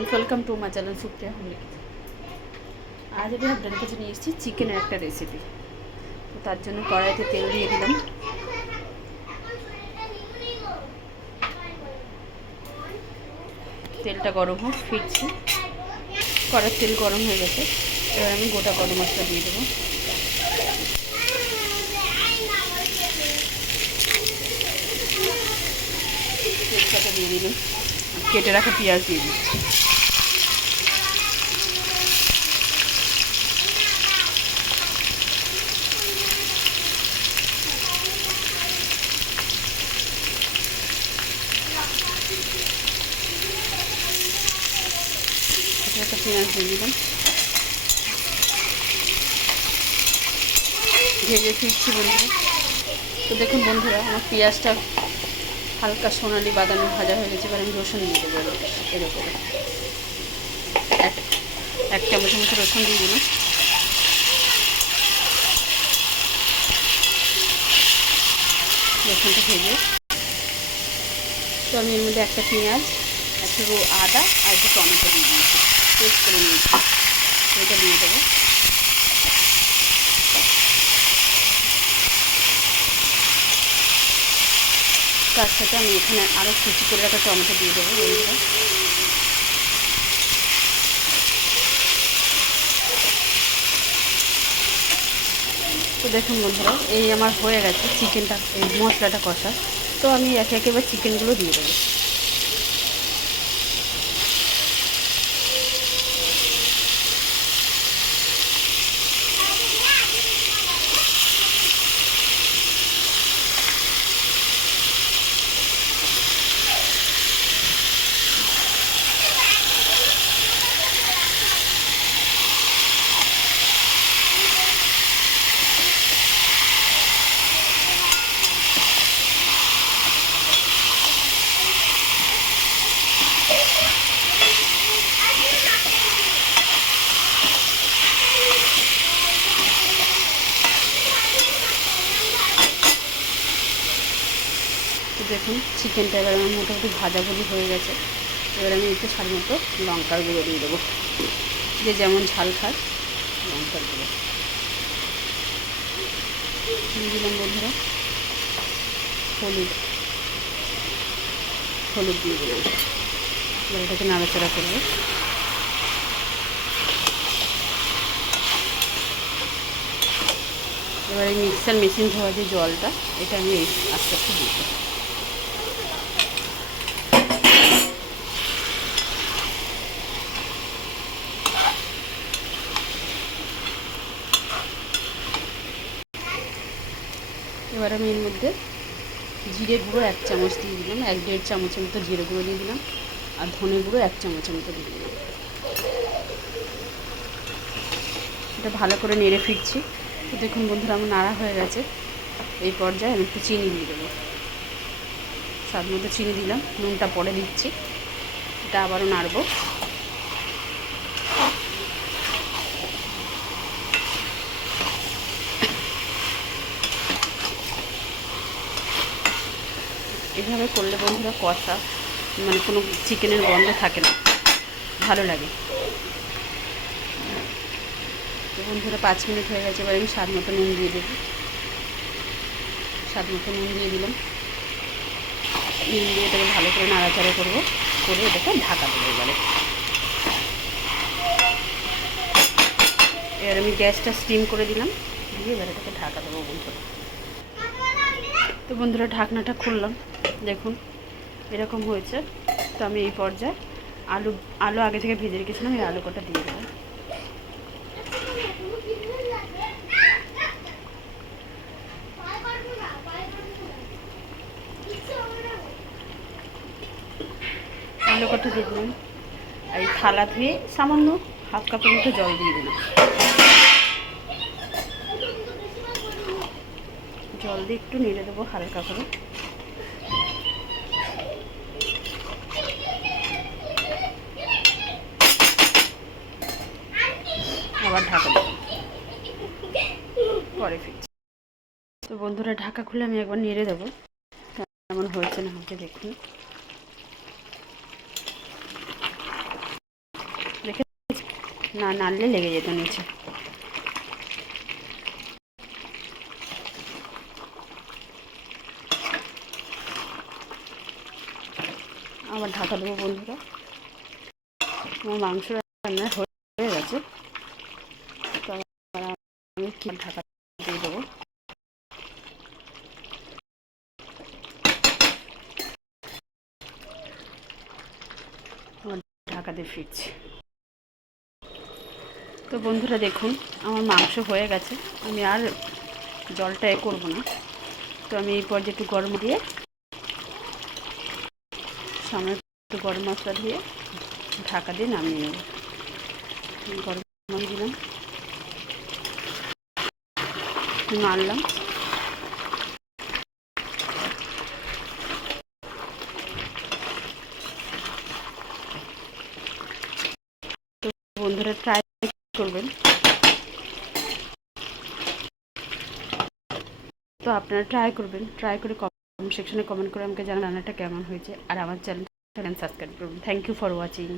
Friends welcome to my channel Supriya home. आज আমি আপনাদের কাছে নিয়ে এসেছি চিকেনের একটা রেসিপি। তো তার জন্য কড়াইতে তেল দিয়ে দিলাম। তেলটা গরম হোক, ফিরছি। কড়াইয়ের তেল গরম হয়ে গেছে, এবার আমি গোটা গরম মশলা দিয়ে দেবো। তেজপাতা দিয়ে দিলাম, কেটে রাখা পেঁয়াজ দিয়ে দিচ্ছি। একটা পেঁয়াজ দিয়ে দিলাম, ভেজে ফিরছি বন্ধুরা। তো দেখুন বন্ধুরা, আমার পেঁয়াজটা হালকা সোনালি বাদামি ভাজা হয়ে গেছে। এবার আমি রসুন দিয়ে দেবো এরকম এক চামচ মতো রসুন দিয়ে দিলাম। রসুনটা ভেজে তো আমি এর মধ্যে একটা পেঁয়াজ, একটু আদা আর একটু টমেটো দিয়ে দিয়েছি, পেস্ট করে নিয়েছি। এটা দিয়ে দেবো। তার সাথে আমি এখানে আরও কুচি করে রাখা টমেটো দিয়ে দেবো বন্ধুরা। তো দেখুন বন্ধুরা, এই আমার হয়ে গেছে চিকেনটা, এই মশলাটা কষা। তো আমি একে একে এবার চিকেনগুলো দিয়ে দেবো। দেখুন চিকেনটা এবার আমার মোটামুটি ভাজাভুজি হয়ে গেছে। এবার আমি একটু স্বাদ মতো লঙ্কার গুঁড়ো দিয়ে দেবো, যে যেমন ঝাল খায় লঙ্কার গুঁড়ো দিয়ে দিলাম বন্ধুরা। হলুদ দিয়ে দিলাম। এবার এটাকে নাড়াচাড়া করবো। এবার এই মিক্সার মেশিন ধোয়া যে জলটা, এটা আমি আস্তে আস্তে দিয়ে দেবো। এবার আমি এর মধ্যে জিরে গুঁড়ো 1 চামচ দিয়ে দিলাম, 1-1.5 চামচের মতো জিরে গুঁড়ো দিয়ে দিলাম, আর ধনে গুঁড়ো 1 চামচের মতো দিয়ে দিলাম। এটা ভালো করে নেড়ে ফিরছি। তো দেখুন বন্ধুরা, আমার নাড়া হয়ে গেছে। এই পর্যায়ে আমি একটু চিনি দিয়ে দেবো, স্বাদ মতো চিনি দিলাম। নুনটা পরে দিচ্ছি। এটা আবারও নাড়বো। এভাবে করলে বন্ধুরা কষা মানে কোনো চিকেনের গন্ধ থাকে না, ভালো লাগে। তো বন্ধুরা 5 মিনিট হয়ে গেছে। এবার আমি স্বাদ মতো নুন দিয়ে দেবো। স্বাদ মতো নুন দিয়ে দিলাম। নুন দিয়ে এটাকে ভালো করে নাড়াচাড়া করবো, করে এটাকে ঢাকা দেবো। এবার আমি গ্যাসটা স্টিম করে দিলাম, দিয়ে এবার এটাকে ঢাকা দেবো বন্ধুরা। তো বন্ধুরা ঢাকনাটা খুললাম, দেখুন এরকম হয়েছে। তো আমি এই পর্যায়ে আলু আগে থেকে ভেজে রেখেছিলাম, এই আলু কটা দিয়ে দেবো। আলু কটা দিয়ে দিলাম, এই থালা ধুয়ে সামান্য হাফ কাপের মতো জল দিয়ে দিলাম। জল দিয়ে একটু নেড়ে দেবো হালকা করে। আবার ঢাকা দেবো, পরে ফিরছি। তো বন্ধুরা ঢাকা খুলে আমি একবার নেড়ে দেবো কেমন হয়েছে না হয়েছে দেখুন। না নাড়লে লেগে যেত নিচে। আবার ঢাকা দেবো বন্ধুরা। আমার মাংস রান্না হয়ে গেছে, তো আমি কি ঢাকা দিয়ে দেবো। ঢাকা দিয়ে ফিরছি। তো বন্ধুরা দেখুন আমার মাংস হয়ে গেছে, আমি আর জলটা করবো না। তো আমি এই পর্যায়ে একটু গরম দিয়ে, সামনে একটু গরম মশলা দিয়ে ঢাকা দিয়ে নামিয়ে নেব। গরম মশলা দিলাম, নাড়লাম। তো বন্ধুরা ট্রাই করবেন। তো আপনারা ট্রাই করবেন, ট্রাই করে কমেন্ট সেকশনে কমেন্ট করে আমাকে জানান রান্নাটা কেমন হয়েছে। আর আমার চ্যানেলটা সাবস্ক্রাইব করবেন। Thank you for watching.